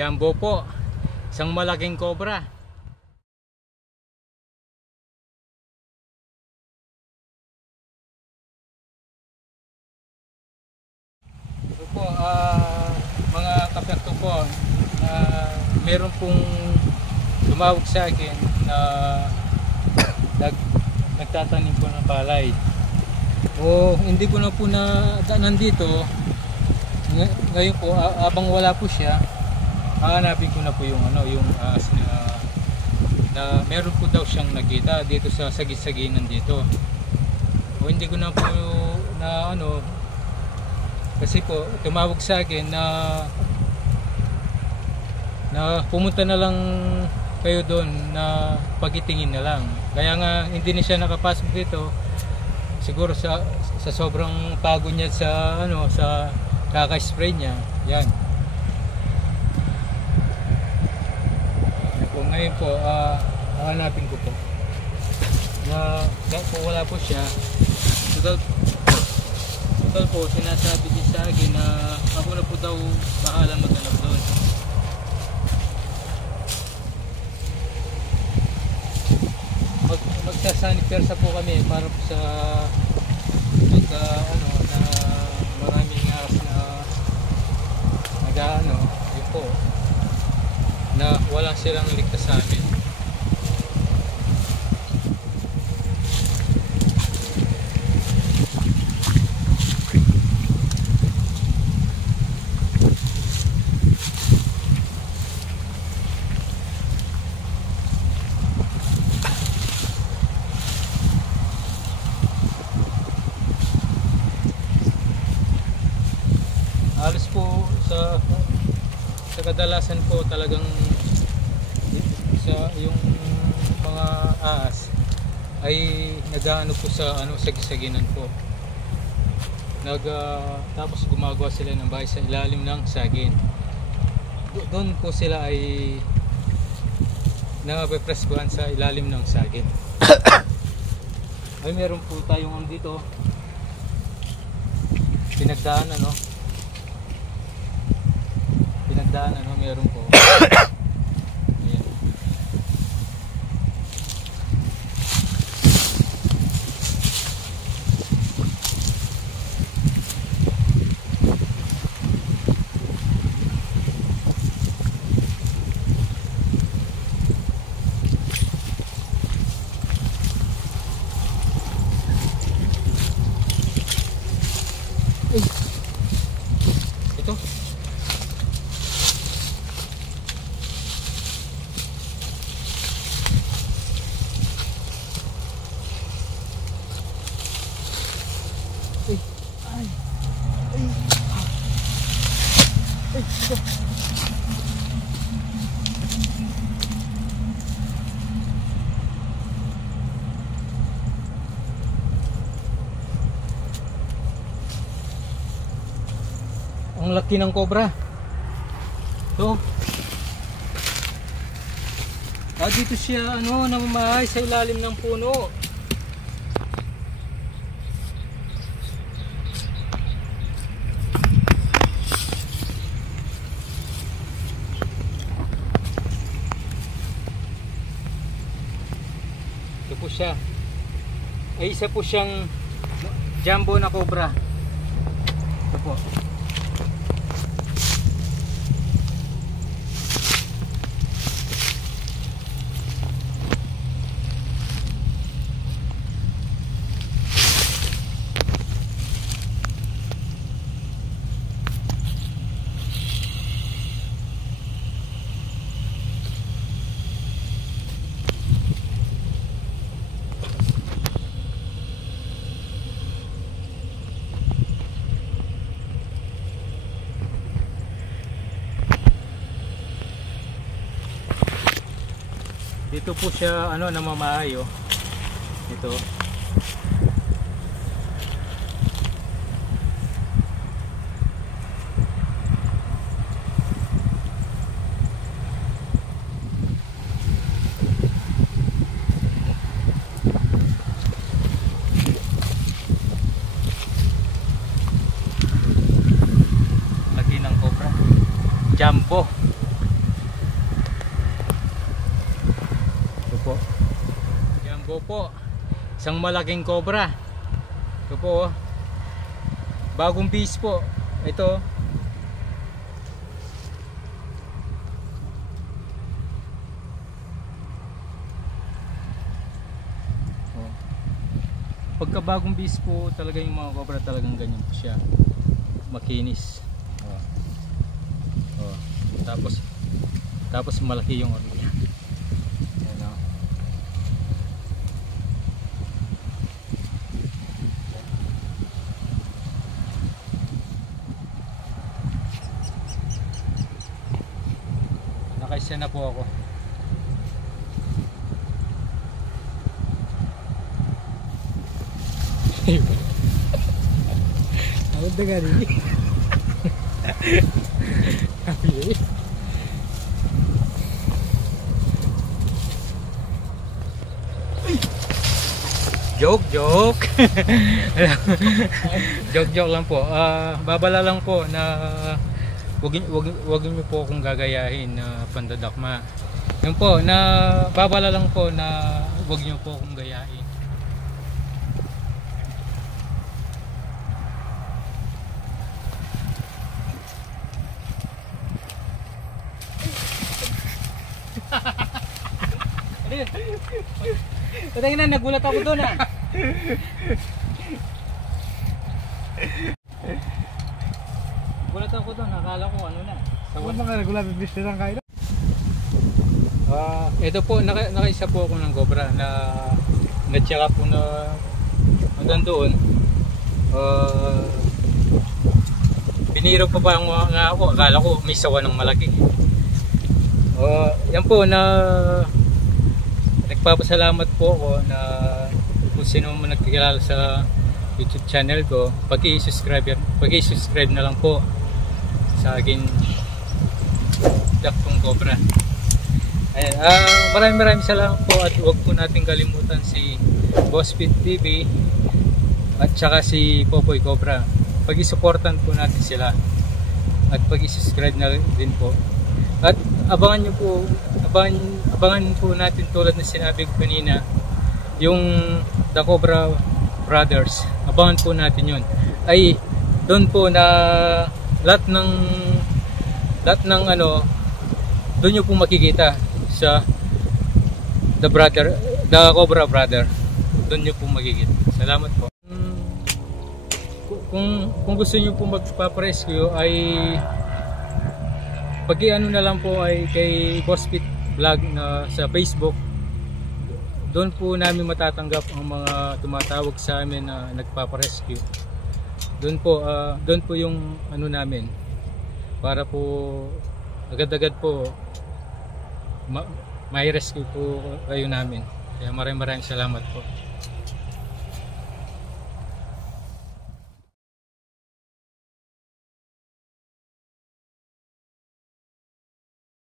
Jumbo po. Isang malaking cobra. Ito po, mga kapatid po, meron pong tumawag sa akin na nagtatanim po ng palay. O hindi ko na po na nandito. Ngayon po, abang wala po siya, hahanapin ko na po yung na meron po daw siyang nakita dito sa sagis-saginan dito. O hindi ko na po na kasi po tumawag sa akin na pumunta na lang kayo doon na pagitingin na lang. Kaya nga hindi na siya nakapasok dito. Siguro sa sobrang pagod niya sa sa kaka-spray niya. Yan. Po ngayon po hahanapin ko po. Na kung wala po siya. Total po sinasabi din sa akin na ako na po daw bahala maghanap doon. Magsasanipersa po kami para po sa na maraming ahas na yun po na walang silang ligtas sa amin. Halos po sa kadalasan po talagang sa yung mga ahas ay nag-aano po sa sagisaginan po. Tapos gumagawa sila ng bahay sa ilalim ng sagin. Doon po sila ay napepreskuhan sa ilalim ng sagin. Ay meron po tayong dito pinagdaan meron po. Ayan. Ito ang laki ng cobra. Ito. Dito siya namamahay sa ilalim ng puno. Ito po siya. Ay isa po siyang jumbo na cobra. Ito po. Dito po siya namamahay ito. Laki ng cobra. Jumbo. po, isang malaking cobra. Ito po, bagong base po. Ito. Pagka bagong base po talaga yung mga cobra, talagang ganyan po siya, makinis. Tapos malaki yung ano niya. Ayan, oh. Nakaisa na po ako. Ako dengar ini. Joke. Joke lang po. Babala lang po na wag niyo po akong gagayahin na pandadakma. Yun po, na babala lang po na wag niyo po akong gayahin. Patay na, nagulat ako doon ah. Gulat ako doon, akala ko ano na. Ako mga nagulat, bibis na lang kayo. Ito po, nakaisa po ako ng cobra na natsaka po na hanggang doon. Biniro pa nga ako, akala ko may sawa ng malaki. Yan po na nagpapasalamat po ako na kung sino man nagkilala sa YouTube channel ko, pag-i-subscribe na lang po sa akin Daktong Cobra. Ayan, maraming salamat po, at huwag po natin kalimutan si Boss Pete TV at saka si Popoy Cobra. Pag-i-supportan po natin sila at pag-i-subscribe na din po. At abangan po natin, tulad na sinabi ko kanina, yung The Cobra Brothers. Abangan po natin yun. Ay doon po na lahat ng ano, doon nyo po makikita sa The Cobra Brother. Doon nyo po makikita. Salamat po. Kung gusto nyo po magpaparescue ay pag-i-ano na lang po ay kay Boss Pete Vlog na sa Facebook. Doon po namin matatanggap ang mga tumatawag sa amin na nagpaparescue. Doon po yung ano namin, para po agad-agad po may rescue po kayo namin. Kaya maraming salamat po.